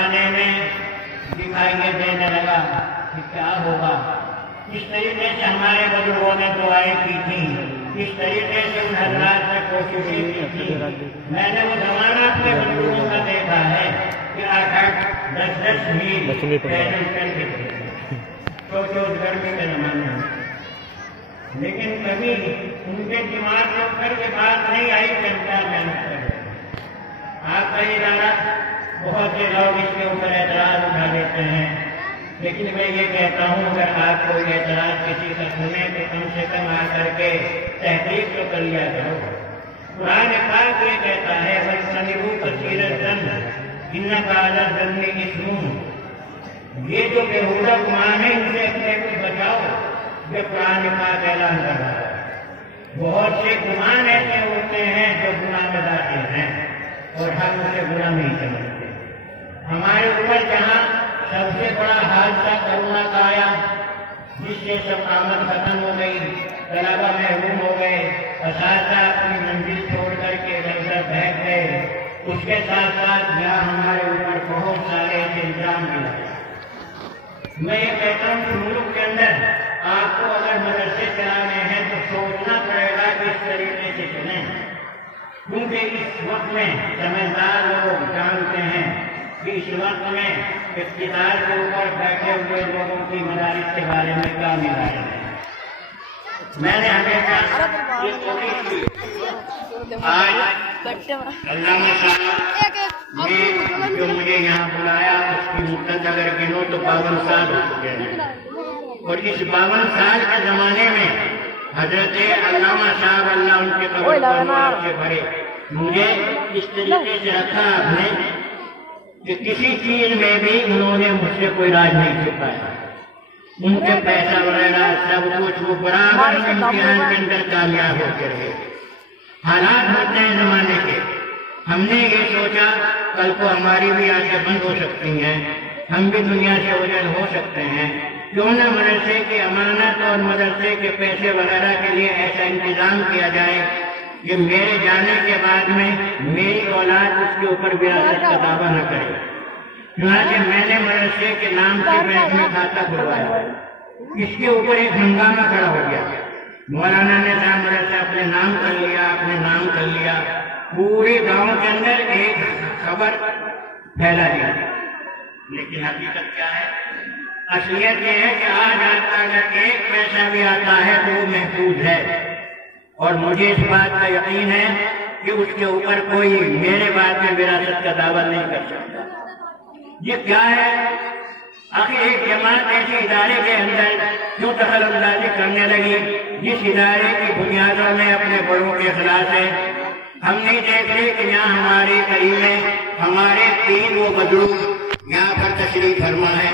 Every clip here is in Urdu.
زمانے میں دکھائی دینے لگا کہ کیا ہوگا. اس طریقے سے ہمارے بزرگوں نے دعائیں کی تھیں, اس طریقے سے ان حضرات نے کوششیں کی تھی. میں نے وہ زمانہ اپنے بزرگوں کا دیکھا ہے کہ 8-10 میل پیدل چل کے تھے چوٹ گرمی کے زمانے میں, لیکن کبھی ان کے دماغ میں کر کے بات نہیں آئی کہ ہم کیا محنت کر رہے ہیں. آپ کا ادارہ بہت سے لوگ اس کے اوپر اعتراض اٹھا دیتے ہیں, لیکن میں یہ کہتا ہوں اگر آپ کو یہ اعتراض کسی کا سنے تو کم سے کم آ کر کے تحقیق تو کر لیا کرو. قرآن پاک یہ کہتا ہے وَاجْتَنِبُوا كَثِيرَ الظَّنِّ إِنَّ بَعْضَ الظَّنِّ إِثْمٌ. یہ جو بےہودہ گمان ہے ان سے اپنے کو بچاؤ, یہ قرآن پاک اعلان کر رہا ہے. بہت سے گمان ایسے ہوتے ہیں جو گناہ میں داخل ہیں اور ہم اسے گناہ نہیں سمجھتے. ہمارے اوپر جہاں سب سے بڑا حادثہ کرونا کا آیا, جس سے سب آمد ختم ہو گئی, طلبہ محروم ہو گئے, اساتذہ اپنی منزل چھوڑ کر کے ادھر ادھر بھاگ گئے, اس کے ساتھ ساتھ یہاں ہمارے اوپر بہت سارے ایسے الزام بھی لگے. میں یہ کہتا ہوں کہ ملک کے اندر آپ کو اگر مدرسے چلانے ہیں تو سوچنا پڑے گا کہ اس طریقے سے چلیں, کیونکہ اس وقت میں سمجھدار لوگ جانتے ہیں کہ اس وقت میں اقتدار کے اوپر بیٹھے ہوئے لوگوں کی مدارس کے بارے میں کیا ملا ہے. میں نے ہمیشہ یہ کوشش کی. آج علامہ صاحب نے جو مجھے یہاں بلایا اس کی مدت اگر گنو تو 52 سال ہو چکے ہیں, اور اس 52 سال کے زمانے میں حضرت علامہ صاحب اللہ ان کے قبر سے بھرے مجھے اس طریقے سے رکھا آپ نے کہ کسی چیز میں بھی انہوں نے مجھ سے کوئی راز نہیں چھپایا. ان کے پیسہ وغیرہ سب کچھ وہ برابر امتحان کے اندر کامیاب ہوتے رہے. حالات ہوتے ہیں زمانے کے, ہم نے یہ سوچا کل کو ہماری بھی آنکھیں بند ہو سکتی ہیں, ہم بھی دنیا سے اوجھل ہو سکتے ہیں, کیوں نہ مدرسے کی امانت اور مدرسے کے پیسے وغیرہ کے لیے ایسا انتظام کیا جائے کہ میرے جانے کے بعد میں میری اولاد اس کے اوپر وراثت کا دعویٰ نہ کرے. چنانچہ میں نے مدرسے کے نام سے بینک میں کھاتا کھلوایا. اس کے اوپر ایک ہنگامہ کھڑا ہو گیا. مولانا نے صاحب مدرسہ اپنے نام کر لیا, اپنے نام کر لیا. پورے گاؤں کے اندر ایک خبر پھیلا دیا, لیکن حقیقت کیا ہے؟ اصلیت یہ ہے کہ آج آپ کا اگر ایک پیسہ بھی آتا ہے تو وہ محفوظ ہے, اور مجھے اس بات کا یقین ہے کہ اس کے اوپر کوئی میرے بعد میں وراثت کا دعویٰ نہیں کر سکتا. یہ کیا ہے؟ آخر ایک جماعت ایسے ادارے کے اندر کیوں دخل اندازی کرنے لگی جس ادارے کی بنیادوں میں اپنے بڑوں کے خلاف ہے؟ ہم نہیں دیکھ رہے کہ یہاں ہمارے قریب میں ہمارے 3 وہ بزرگ یہاں پر تشریف فرما ہے.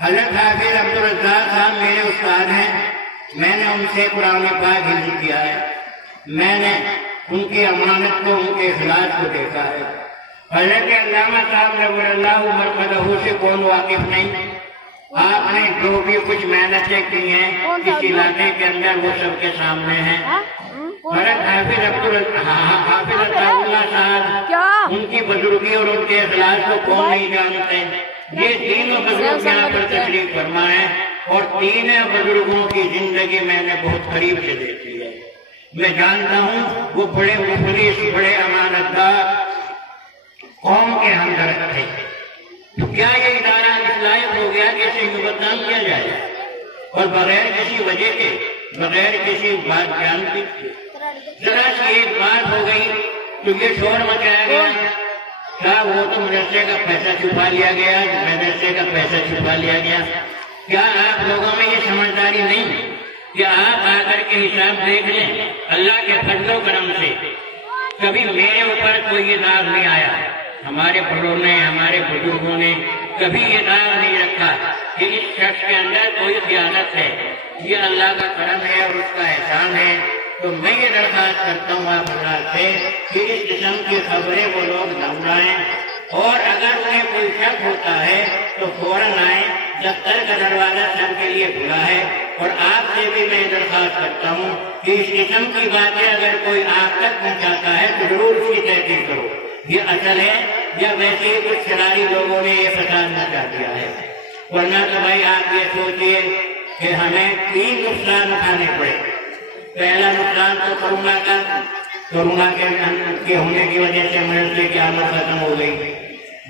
حضرت حافظ عبدالرزاق صاحب میرے استاد ہیں, میں نے ان سے قرآن پاک حفظ کیا ہے, میں نے ان کی امانت کو, ان کے اخلاص کو دیکھا ہے. حضرت علامہ صاحب نور اللہ مرقدہ سے کون واقف نہیں؟ آپ نے جو بھی کچھ محنتیں کی ہیں اس علاقے کے اندر وہ سب کے سامنے ہیں. حضرت حافظ اللہ صاحب ان کی بزرگی اور ان کے اخلاص کو کون نہیں جانتے؟ یہ تینوں بزرگ یہاں پر تشریف فرما ہے, اور تینوں بزرگوں کی زندگی میں نے بہت قریب سے دیکھی ہے. میں جانتا ہوں وہ بڑے مخلص, بڑے امانتدار قوم کے ہمدرد تھے. تو کیا یہ ادارہ اس لائق ہو گیا کہ اسے بدنام کیا جائے اور بغیر کسی وجہ کے, بغیر کسی بات جان کے ذرا سی ایک بات ہو گئی تو یہ شور مچایا گیا؟ کیا وہ تو مدرسے کا پیسہ چھپا لیا گیا, مدرسے کا پیسہ چھپا لیا گیا؟ کیا آپ لوگوں میں یہ سمجھداری نہیں کہ آپ آ کر کے حساب دیکھ لیں؟ اللہ کے فضل و کرم سے کبھی میرے اوپر کوئی یہ داغ نہیں آیا, ہمارے بڑوں نے, ہمارے بزرگوں نے کبھی یہ داغ نہیں رکھا کہ اس شخص کے اندر کوئی خیانت ہے. یہ اللہ کا کرم ہے اور اس کا احسان ہے. تو میں یہ درخواست کرتا ہوں آپ حضرات سے کہ اس قسم کی خبریں وہ لوگ نہ اڑائیں, اور اگر انہیں کوئی شک ہوتا ہے تو فوراً آئیں. دفتر کا دروازہ سب کے لیے کھلا ہے, اور آپ سے بھی میں درخواست کرتا ہوں کہ اس قسم کی باتیں اگر کوئی آپ تک پہنچاتا ہے تو ضرور اس کی تحقیق کرو. یہ اصل ہے یا ویسے ہی کچھ شراری لوگوں نے یہ فساد مچا دیا ہے؟ ورنہ تو بھائی آپ یہ سوچئے کہ ہمیں 3 نقصان اٹھانے پڑے۔ پہلا نقصان تو کورونا کے ہونے کی وجہ سے مدرسے کی آمد ختم ہو گئی۔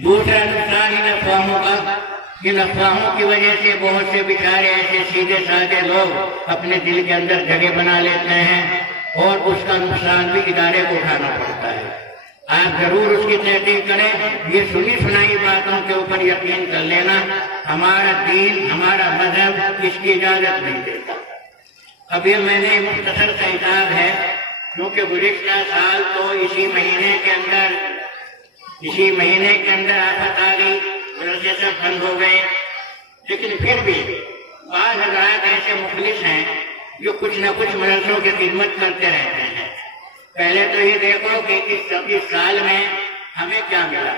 دوسرا نقصان ان افواہوں کا، ان افواہوں کی وجہ سے بہت سے بیچارے ایسے سیدھے سادے لوگ اپنے دل کے اندر جگہ بنا لیتے ہیں اور اس کا نقصان بھی ادارے کو اٹھانا پڑتا ہے۔ آپ ضرور اس کی تحقیق کریں، یہ سنی سنائی باتوں کے اوپر یقین کر لینا ہمارا دین، ہمارا مذہب اس کی اجازت نہیں دیتا۔ ابھی میں نے مختصر سا حساب ہے، کیونکہ گزشتہ سال تو اسی مہینے کے اندر آفت آ گئی، مدرسے سب بند ہو گئے، لیکن پھر بھی بعض حضرات ایسے مخلص ہیں جو کچھ نہ کچھ مدرسوں کی خدمت کرتے رہتے ہیں۔ پہلے تو یہ دیکھو کہ اس سال میں ہمیں کیا ملا۔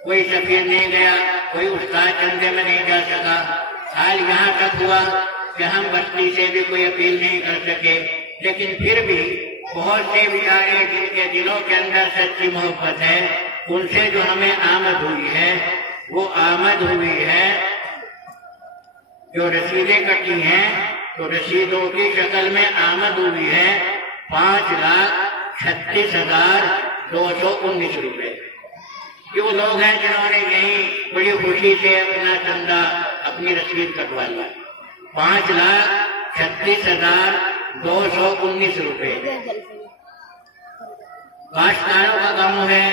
کوئی سفیر نہیں گیا، کوئی استاد چندے میں نہیں جا سکا، حال یہاں تک ہوا کہ ہم بستی سے بھی کوئی اپیل نہیں کر سکے، لیکن پھر بھی بہت سے بیچارے جن کے دلوں کے اندر سچی محبت ہے، ان سے جو ہمیں آمد ہوئی ہے وہ آمد ہوئی ہے، جو رسیدیں کٹی ہیں تو رسیدوں کی شکل میں آمد ہوئی ہے 5,36,219 روپے۔ یہ وہ لوگ ہیں جنہوں نے یہیں بڑی خوشی سے اپنا چندہ، اپنی رسید کٹوا لیا، 5,36,219 روپے۔ کاشتکاروں کا غم ہے،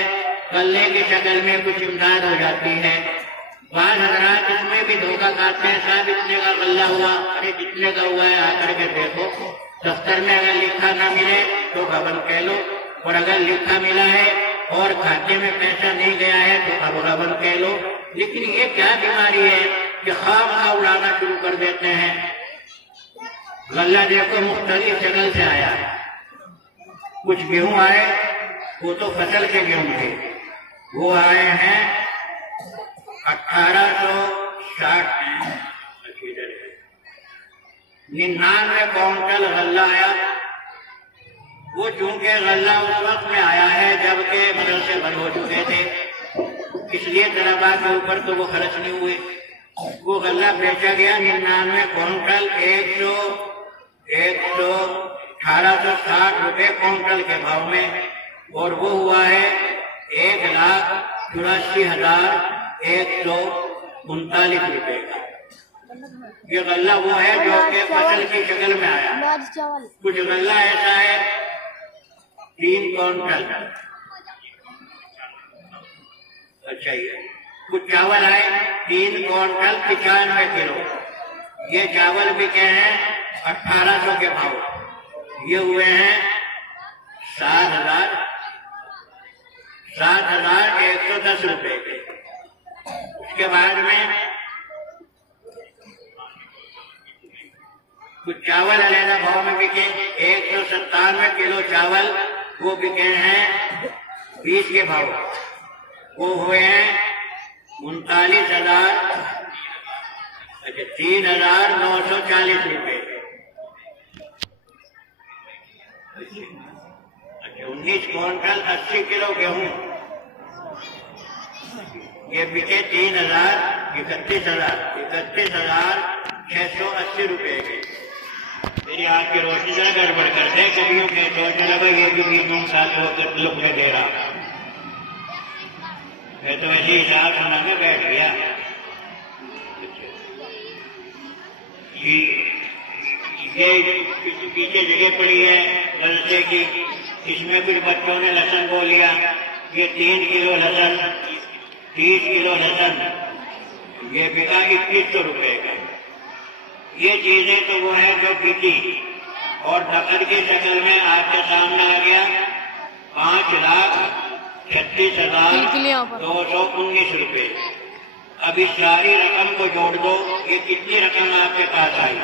غلے کی شکل میں کچھ امداد ہو جاتی ہے۔ بعض حضرات اس میں بھی دھوکہ کھاتے ہیں، صاحب اتنے کا غلہ ہوا، ارے جتنے کا ہوا ہے آ کر کے دیکھو، دفتر میں اگر لکھا نہ ملے تو غبن کہہ لو، اور اگر لکھا ملا ہے اور کھاتے میں پیسہ نہیں گیا ہے تو اب غبن کہہ لو۔ لیکن یہ کیا بیماری ہے کہ خواہ خواہ اڑانا شروع کر دیتے ہیں۔ غلہ دیکھو مختلف شکل سے آیا، کچھ گیہوں آئے، وہ تو فصل کے گیہوں تھے، وہ آئے ہیں 1899 کونٹل غلہ آیا۔ وہ چونکہ غلہ اس وقت میں آیا ہے جبکہ مدرسے بند ہو چکے تھے، اس لیے طلباء کے اوپر تو وہ خرچ نہیں ہوئے۔ وہ غلہ بیچا گیا 99 کونٹل 1860 روپے کونٹل کے بھاؤ میں، اور وہ ہوا ہے 1,84,139 روپے کا۔ یہ غلہ وہ ہے جو کہ فصل کی شکل میں آیا۔ کچھ غلہ ایسا ہے 3 کونٹل، اچھا یہ کچھ چاول آئے 3 کونٹل 95 کلو، یہ چاول بکے ہیں 1800 کے بھاؤ، یہ ہوئے ہیں 7,110 روپے کے۔ اس کے بعد میں کچھ چاول علیحدہ بھاؤ میں بکے، 197 کلو چاول وہ بکے ہیں 20 کے بھاؤ، وہ ہوئے ہیں 3,940 روپے۔ 19 کونٹل 80 کلو گیہوں، یہ بکے 31,680 روپے کے۔ میری آپ کی روشنی سے گڑبڑ کرتے کبھی میں سوچنے لگا یہ بھی 20 سال لوگ میں دے رہا، میں تو ایسی حساب سنا میں بیٹھ گیا۔ یہ پیچھے جگہ پڑی ہے مدرسے کی، اس میں کچھ بچوں نے لہسن بو لیا، یہ 3 کلو لہسن 30 کلو لہسن یہ بکا 2100 روپے کا۔ یہ چیزیں تو وہ ہیں جو بکی، اور نقد کی شکل میں آپ کے سامنے آ گیا 5,36,219 روپے۔ اب اس ساری رقم کو جوڑ دو، یہ کتنی رقم آپ کے پاس آئی؟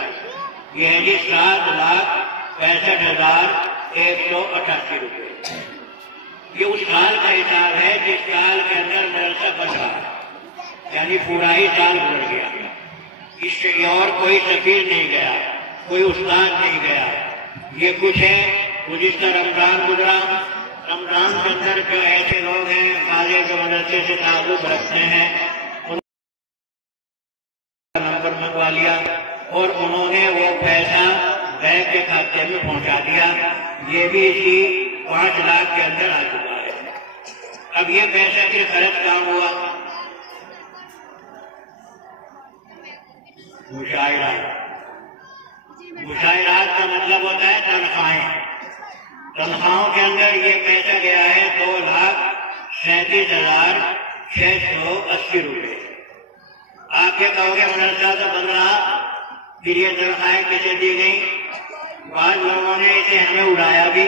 یہ ہے جی 7,65,188 روپے۔ یہ اس سال کا حساب ہے جس سال کے اندر مدرسہ بن رہا، یعنی پورا ہی سال گزر گیا، اس سے اور کوئی سفیر نہیں گیا، کوئی استاد نہیں گیا۔ یہ کچھ ہے گزشتہ رمضان گزرا، رمضان کے اندر جو ایسے لوگ ہیں خالی جو مدرسے سے تعلق رکھتے ہیں ان کا نمبر منگوا لیا اور انہوں نے وہ پیسہ بینک کے کھاتے میں پہنچا دیا. یہ بھی اسی 5 لاکھ کے اندر آ چکا ہے. اب یہ پیسہ پھر خرچ کہاں ہوا؟ مشاہرات کا مطلب ہوتا ہے تنخواہیں. تنخواہوں کے اندر یہ پیسہ گیا ہے 2,37,680 روپے. آپ یہ کہو گے مدرسہ تو بن رہا پھر یہ تنخواہیں کسے دی گئی؟ بعض لوگوں نے اسے ہمیں اڑایا بھی،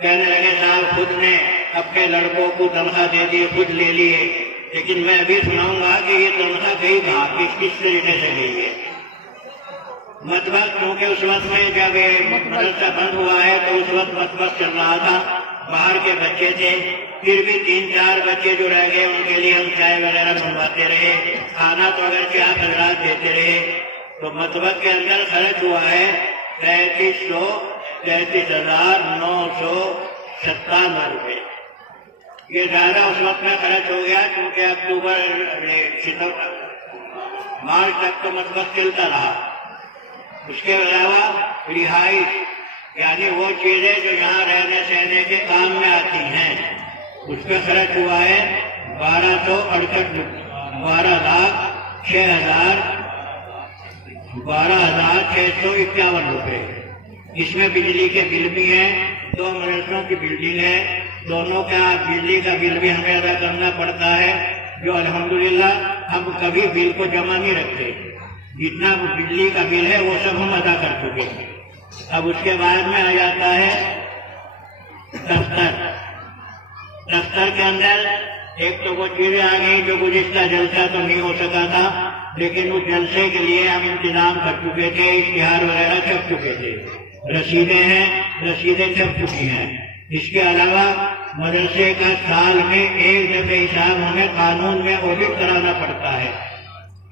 کہنے لگے صاحب خود نے اپنے لڑکوں کو تنخواہ دے دی، خود لے لیے. لیکن میں ابھی سناؤں گا کہ یہ تنخواہ گئی کہاں، کس طریقے سے گئی ہے. مطبخ کیونکہ اس وقت میں جب مدرسہ بند ہوا ہے تو اس وقت مطبخ چل رہا تھا، باہر کے بچے تھے، پھر بھی 3-4 بچے جو رہ گئے ان کے لیے ہم چائے وغیرہ بنواتے رہے، کھانا تو اگر کیا حضرات دیتے رہے. تو مطبخ کے اندر خرچ ہوا ہے 33,957 روپے. یہ زیادہ اس وقت میں خرچ ہو گیا کیونکہ اکتوبر مارچ تک تو مطبخ چلتا رہا. اس کے علاوہ رہائش یعنی وہ چیزیں جو یہاں رہنے سہنے کے کام میں آتی ہیں اس پہ خرچ ہوا ہے 12,651 روپے. اس میں بجلی کے بل بھی ہیں، 2 مدرسوں کی بلڈنگ ہے، دونوں کا بجلی کا بل بھی ہمیں ادا کرنا پڑتا ہے، جو الحمدللہ ہم کبھی بل کو جمع نہیں رکھتے. جتنا بجلی کا بل ہے وہ سب ہم ادا کر چکے ہیں. اب اس کے بعد میں آ جاتا ہے دفتر. دفتر کے اندر ایک تو وہ چیزیں آ گئی جو گزشتہ جلسہ تو نہیں ہو سکا تھا، لیکن اس جلسے کے لیے ہم انتظام کر چکے تھے، اشتہار وغیرہ چھپ چکے تھے، رسیدیں ہیں، رسیدیں چھپ چکی ہیں. اس کے علاوہ مدرسے کا سال میں 1 دفعہ حساب ہمیں قانون میں آڈٹ کرانا پڑتا ہے.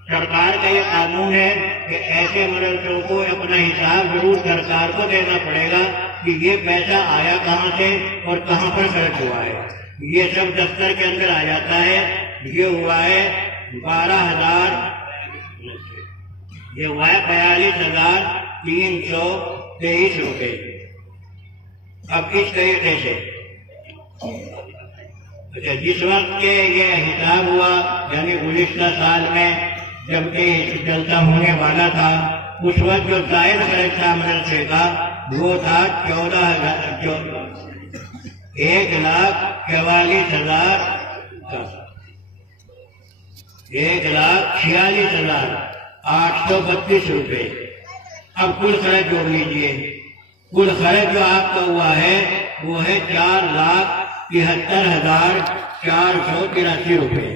سرکار کا یہ قانون ہے کہ ایسے مدرسوں کو اپنا حساب ضرور سرکار کو دینا پڑے گا کہ یہ پیسہ آیا کہاں سے اور کہاں پر خرچ ہوا ہے. یہ سب دفتر کے اندر آ جاتا ہے. یہ ہوا ہے 42,323 روپے. اب اس طریقے سے جس وقت کے یہ حساب ہوا یعنی گزشتہ سال میں جب کہ جلسہ ہونے والا تھا اس وقت جو زائد خرچ تھا مدرسے کا وہ تھا 1,46,832 روپے. اب کل خرچ جوڑ لیجئے. کل خرچ جو آپ کا ہوا ہے وہ ہے 4,73,483 روپے.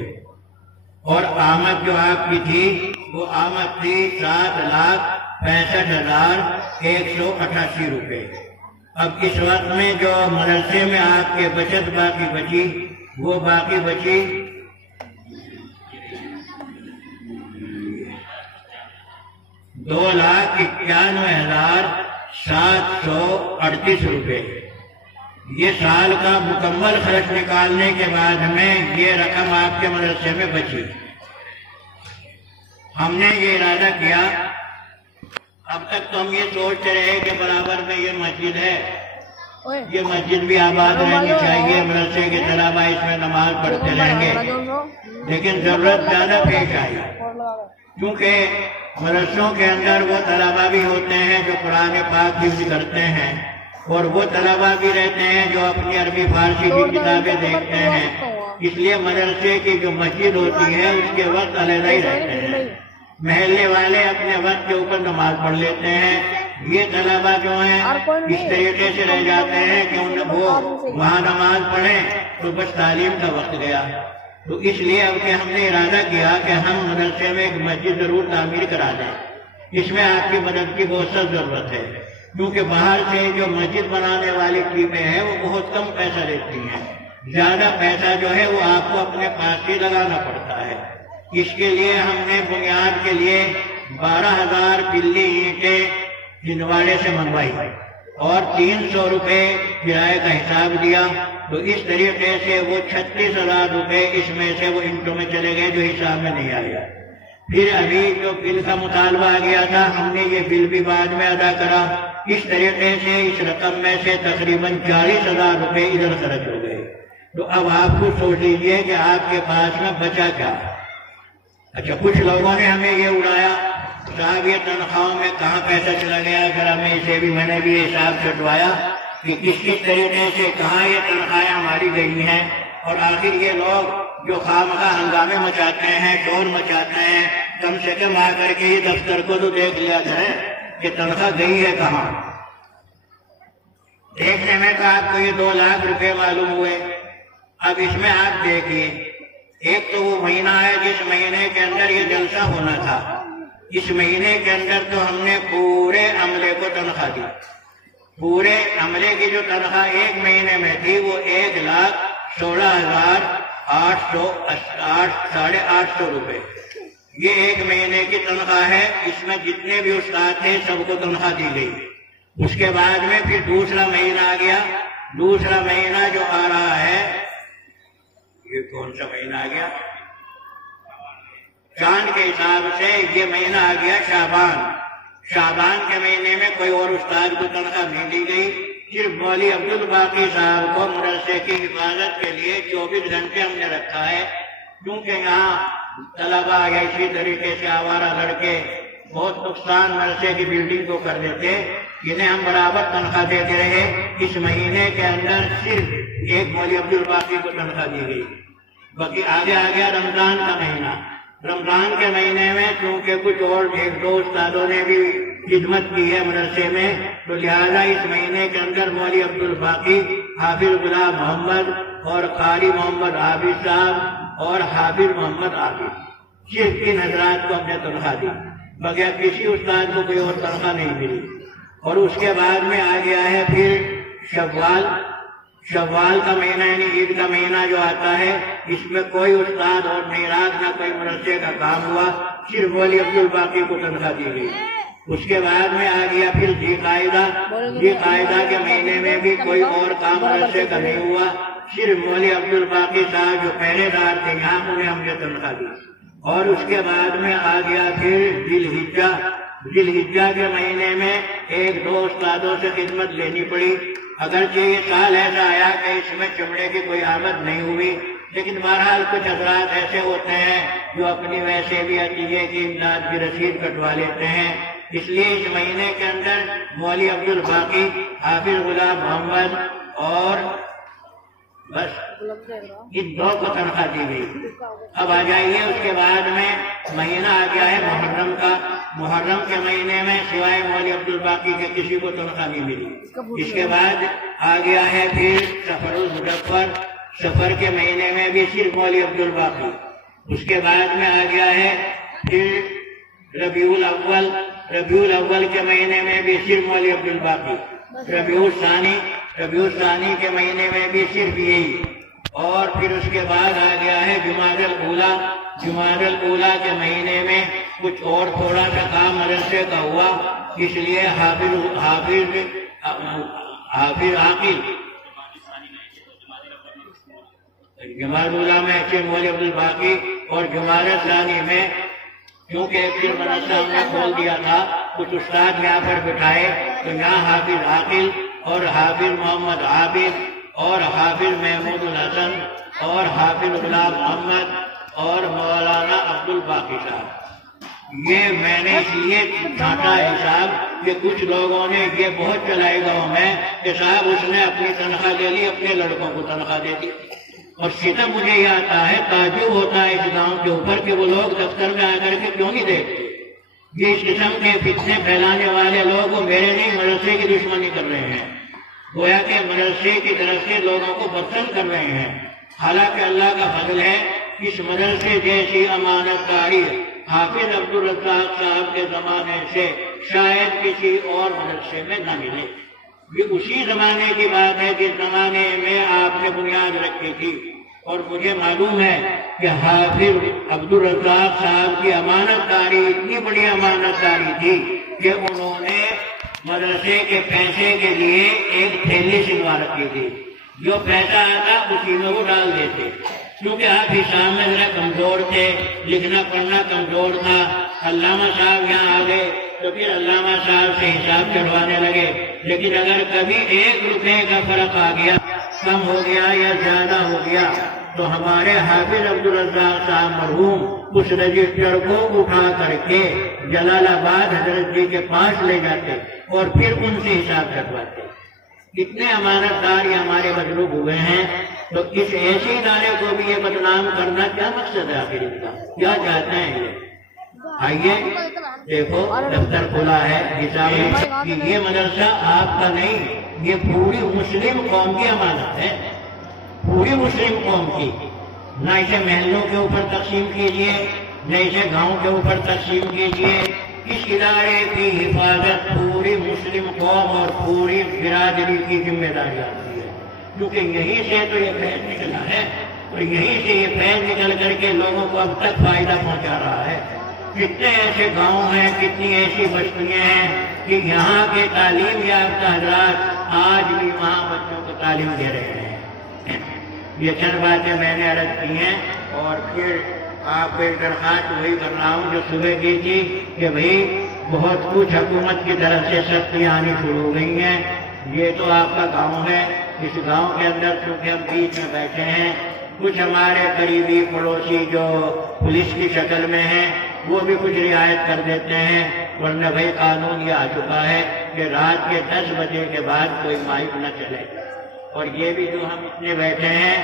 اور آمد جو آپ کی تھی وہ آمد تھی 7,65,188 روپے. اب اس وقت میں جو مدرسے میں آپ کے بچت باقی بچی وہ باقی بچی 2,91,738 روپے. یہ سال کا مکمل خرچ نکالنے کے بعد میں یہ رقم آپ کے مدرسے میں بچی. ہم نے یہ ارادہ کیا، اب تک تو ہم یہ سوچتے رہے کہ برابر میں یہ مسجد ہے، یہ مسجد بھی آباد رہنی چاہیے، مدرسے کے طلباء اس میں نماز پڑھتے رہیں گے. لیکن ضرورت زیادہ پیش آئی کیونکہ مدرسوں کے اندر وہ طلباء بھی ہوتے ہیں جو قرآن پاک حفظ کرتے ہیں اور وہ طلباء بھی رہتے ہیں جو اپنی عربی فارسی کی کتابیں دیکھتے ہیں. اس لیے مدرسے کی جو مسجد ہوتی ہے اس کے وقت علیحدہ ہی رہتے ہیں. محلے والے اپنے وقت کے اوپر نماز پڑھ لیتے ہیں. یہ طلباء جو ہیں اس طریقے سے رہ جاتے ہیں کہ وہ وہاں نماز پڑھیں تو بس تعلیم کا وقت گیا. تو اس لیے اب کہ ہم نے ارادہ کیا کہ ہم مدرسے میں ایک مسجد ضرور تعمیر کرا دیں. اس میں آپ کی مدد کی بہت سخت ضرورت ہے کیونکہ باہر سے جو مسجد بنانے والی ٹیمیں ہیں وہ بہت کم پیسہ لیتی ہیں. زیادہ پیسہ جو ہے وہ آپ کو اپنے پاس ہی لگانا پڑتا ہے. اس کے لیے ہم نے بنیاد کے لیے 12,000 بلی اینٹیں جنواڑے سے منگوائی. اور 300 روپے کرائے کا حساب دیا، تو اس طریقے سے وہ 36,000 روپے اس میں سے وہ انٹوں میں چلے گئے جو حساب میں نہیں آیا۔ پھر ابھی جو بل کا مطالبہ آ گیا تھا، ہم نے یہ بل بھی بعد میں ادا کرا۔ اس طریقے سے اس رقم میں سے تقریباً 40,000 روپے ادھر خرچ ہو گئے۔ تو اب آپ کو سوچ لیجئے کہ آپ کے پاس میں بچا کیا۔ اچھا، کچھ لوگوں نے ہمیں یہ اڑایا، صاحب یہ تنخواہوں میں کہاں پیسہ چلا گیا، ذرا میں نے بھی حساب چھٹوایا کہ کس طریقے سے کہاں یہ تنخواہیں ہماری گئی ہیں، اور آخر یہ لوگ جو خواہ ہنگامے مچاتے ہیں، شور مچاتے ہیں، کم سے کم آ کر کے یہ دفتر کو تو دیکھ لیا کریں کہ تنخواہ گئی ہے کہاں۔ دیکھنے میں تو آپ کو یہ 2 لاکھ روپے معلوم ہوئے۔ اب اس میں آپ دیکھیے، ایک تو وہ مہینہ ہے جس مہینے کے اندر یہ جلسہ ہونا تھا، اس مہینے کے اندر تو ہم نے پورے عملے کو تنخواہ دی۔ پورے عملے کی جو تنخواہ ایک مہینے میں تھی وہ 1,16,800 روپے، یہ ایک مہینے کی تنخواہ ہے۔ اس میں جتنے بھی استاد تھے سب کو تنخواہ دی گئی۔ اس کے بعد میں پھر دوسرا مہینہ آ گیا۔ دوسرا مہینہ جو آ رہا ہے، یہ کون سا مہینہ آ گیا؟ چاند کے حساب سے یہ مہینہ آ گیا شعبان۔ شعبان کے مہینے میں کوئی اور استاد کو تنخواہ نہیں دی گئی، صرف مولوی عبدالباقی صاحب کو مدرسے کی حفاظت کے لیے 24 گھنٹے ہم نے رکھا ہے، کیونکہ یہاں طلبا یا اسی طریقے سے آوارہ لڑکے بہت نقصان مدرسے کی بلڈنگ کو کر دیتے، انہیں ہم برابر تنخواہ دیتے رہے۔ اس مہینے کے اندر صرف ایک مولوی عبدالباقی کو تنخواہ دی گئی۔ باقی آگے آ گیا رمضان کا مہینہ۔ رمضان کے مہینے میں چونکہ کچھ اور 1-2 استادوں نے بھی خدمت کی ہے مدرسے میں، تو لہذا اس مہینے کے اندر مولوی عبدالباقی، حافظ غلام محمد اور قاری محمد عابد صاحب اور حافظ محمد عابد، صرف 3 حضرات کو ہم نے تنخواہ دی، بغیر کسی استاد کو کوئی اور تنخواہ نہیں ملی۔ اور اس کے بعد میں آ گیا ہے پھر شوال کا مہینہ، یعنی عید کا مہینہ جو آتا ہے، اس میں کوئی استاد اور میراث نہ کوئی مدرسے کا کام ہوا، صرف مولوی عبدالباقی کو تنخواہ دی گئی۔ اس کے بعد میں آ گیا پھر ذی قاعدہ کے مہینے میں بھی کوئی اور کام مدرسے کا نہیں ہوا، صرف مولوی عبدالباقی صاحب جو پہرے دار تھے یہاں انہیں ہم نے تنخواہ دی۔ اور اس کے بعد میں آ گیا پھر ذی الحجہ کے مہینے میں 1-2 استادوں سے خدمت لینی پڑی، اگرچہ یہ سال ایسا آیا کہ اس میں چمڑے کی کوئی آمد نہیں ہوئی، لیکن بہرحال کچھ حضرات ایسے ہوتے ہیں جو اپنی ویسے بھی عطیے کی امداد کی رسید کٹوا لیتے ہیں، اس لیے اس مہینے کے اندر مولوی عبدالباقی، حافظ غلام محمد اور بس ان 2 کو تنخواہ دی گئی۔ اب آ جائیے اس کے بعد میں مہینہ آ گیا ہے محرم کا۔ محرم کے مہینے میں سوائے مولوی عبدالباقی کے کسی کو تنخواہ نہیں ملی۔ اس کے بعد آ گیا ہے پھر سفر المظفر، سفر کے مہینے میں بھی صرف مولوی عبدالباقی۔ اس کے بعد میں آ گیا ہے پھر ربیع الاول کے مہینے میں بھی صرف مولوی عبدالباقی۔ ربیع الثانی کے مہینے میں بھی صرف یہی۔ اور پھر اس کے بعد آ گیا ہے جمادی الاولیٰ کے مہینے میں کچھ اور تھوڑا سا کام مدرسے کا ہوا، اس لیے حافظ عاقل جمادی الاولیٰ میں اچھے مولوی عبدالباقی، اور جمادی الثانی میں کیونکہ پھر مدرسہ ہم نے کھول دیا تھا، کچھ استاد یہاں پر بٹھائے، تو یہاں حافظ عاقل اور حافظ محمد عابد اور حافظ محمود الحسن اور حافظ غلام محمد اور مولانا عبدالباقی صاحب، یہ میں نے اس لیے چھانٹا حساب کہ کچھ لوگوں نے یہ بہت چلائے گاؤں میں کہ صاحب اس نے اپنی تنخواہ لے لی، اپنے لڑکوں کو تنخواہ دے دی، اور ستم مجھے یہ آتا ہے، تعجب ہوتا ہے اس گاؤں کے اوپر کہ وہ لوگ دفتر میں آ کر کے کیوں نہیں دیکھتے۔ یہ اس قسم کے فتنے پھیلانے والے لوگ وہ میرے نہیں مدرسے کی دشمنی کر رہے ہیں، گویا کہ مدرسے کی طرف سے لوگوں کو بدتر کر رہے ہیں، حالانکہ اللہ کا فضل ہے اس مدرسے جیسی امانت داری حافظ عبدالرزاق صاحب کے زمانے سے شاید کسی اور مدرسے میں نہ ملے۔ یہ اسی زمانے کی بات ہے جس زمانے میں آپ نے بنیاد رکھی تھی، اور مجھے معلوم ہے کہ حافظ عبدالرزاق صاحب کی امانت داری اتنی بڑی امانت داری تھی کہ انہوں نے مدرسے کے پیسے کے لیے ایک تھیلی سلوا رکھی تھی، جو پیسہ آتا اسی میں وہ ڈال دیتے، کیونکہ آپ حساب میں ذرا کمزور تھے، لکھنا پڑھنا کمزور تھا۔ علامہ صاحب یہاں آ گئے تو پھر علامہ صاحب سے حساب چڑھوانے لگے، لیکن اگر کبھی 1 روپے کا فرق آ گیا، کم ہو گیا یا زیادہ ہو گیا، تو ہمارے حافظ عبدالرزاق صاحب مرحوم اس رجسٹر کو اٹھا کر کے جلال آباد حضرت جی کے پاس لے جاتے اور پھر ان سے حساب کٹواتے۔ اتنے امانت دار یہ ہمارے مطلوب ہوئے ہیں، تو اس ایسے ادارے کو بھی یہ بدنام کرنا کیا مقصد ہے آخر ان کا؟ کیا چاہتے ہیں یہ؟ آئیے دیکھو دفتر کھلا ہے، حساب یہ مدرسہ آپ کا نہیں، یہ پوری مسلم قوم کی امانت ہے، پوری مسلم قوم کی۔ نہ اسے محلوں کے اوپر تقسیم کیجیے، نہ اسے گاؤں کے اوپر تقسیم کیجیے۔ اس ادارے کی حفاظت پوری مسلم قوم اور پوری برادری کی ذمہ داری آتی ہے، کیونکہ یہیں سے تو یہ فیض نکلا ہے اور یہیں سے یہ فیض نکل کر کے لوگوں کو اب تک فائدہ پہنچا رہا ہے۔ کتنے ایسے گاؤں ہیں، کتنی ایسی بستیاں ہیں کہ یہاں کے تعلیم یافتہ حضرات آج بھی وہاں بچوں کو تعلیم دے رہے ہیں۔ یہ چند باتیں میں نے عرض کی ہیں، اور پھر آپ کو ایک درخواست وہی کر رہا ہوں جو صبح کی تھی کہ بھئی بہت کچھ حکومت کی طرف سے سختیاں آنی شروع ہو گئی ہیں۔ یہ تو آپ کا گاؤں ہے، اس گاؤں کے اندر چونکہ ہم بیچ میں بیٹھے ہیں، کچھ ہمارے قریبی پڑوسی جو پولیس کی شکل میں ہیں وہ بھی کچھ رعایت کر دیتے ہیں، ورنہ بھائی قانون یہ آ چکا ہے کہ رات کے 10 بجے کے بعد کوئی مائک نہ چلے، اور یہ بھی جو ہم اتنے بیٹھے ہیں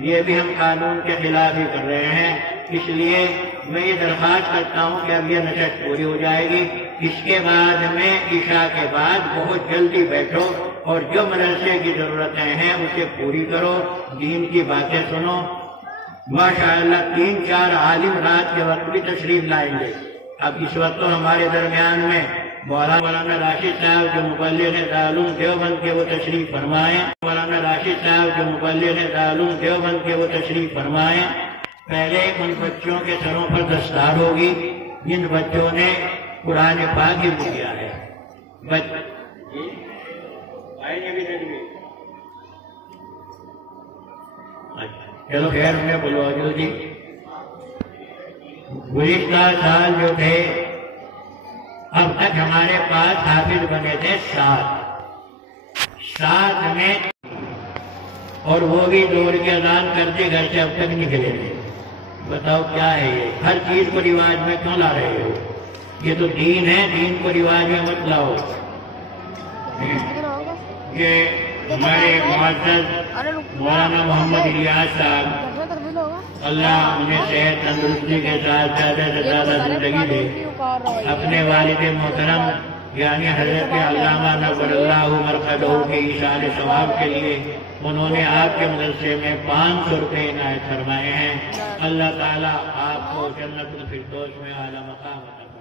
یہ بھی ہم قانون کے خلاف ہی کر رہے ہیں۔ اس لیے میں یہ درخواست کرتا ہوں کہ اب یہ نشست پوری ہو جائے گی، اس کے بعد میں عشاء کے بعد بہت جلدی بیٹھو اور جو مدرسے کی ضرورتیں ہیں اسے پوری کرو، دین کی باتیں سنو۔ ماشاءاللہ 3-4 عالم رات کے وقت بھی تشریف لائیں گے۔ اب اس وقت تو ہمارے درمیان میں مولانا راشد صاحب جو مبلغ دارالعلوم دیوبند کے وہ تشریف فرمائیں، مولانا راشد صاحب جو مبلغ دارالعلوم دیوبند کے وہ تشریف فرمائیں۔ پہلے ان بچوں کے سروں پر دستار ہوگی جن بچوں نے قرآن پاک حفظ کیا ہے۔ چلو خیر میں بولو جی، گزشتہ سال جو تھے اب تک ہمارے پاس حافظ بنے تھے 7 میں، اور وہ بھی دور کے اذان کرتے گھر سے اب تک نکلے تھے۔ بتاؤ کیا ہے یہ؟ ہر چیز کو رواج میں کیوں لا رہے ہو؟ یہ تو دین ہے، دین کو رواج میں مت لاؤ۔ یہ ہمارے معزز مولانا محمد الیاس صاحب، اللہ انہیں صحت تندرستی کے ساتھ زیادہ سے زیادہ زندگی دے، اپنے والد محترم یعنی حضرت علامہ نور اللہ مرقدہ کے ایثار ثواب کے لیے انہوں نے آپ کے مدرسے میں 500 روپے عنایت فرمائے ہیں۔ اللہ تعالیٰ آپ کو جنت الفردوس میں اعلیٰ مقام عطا فرمائے۔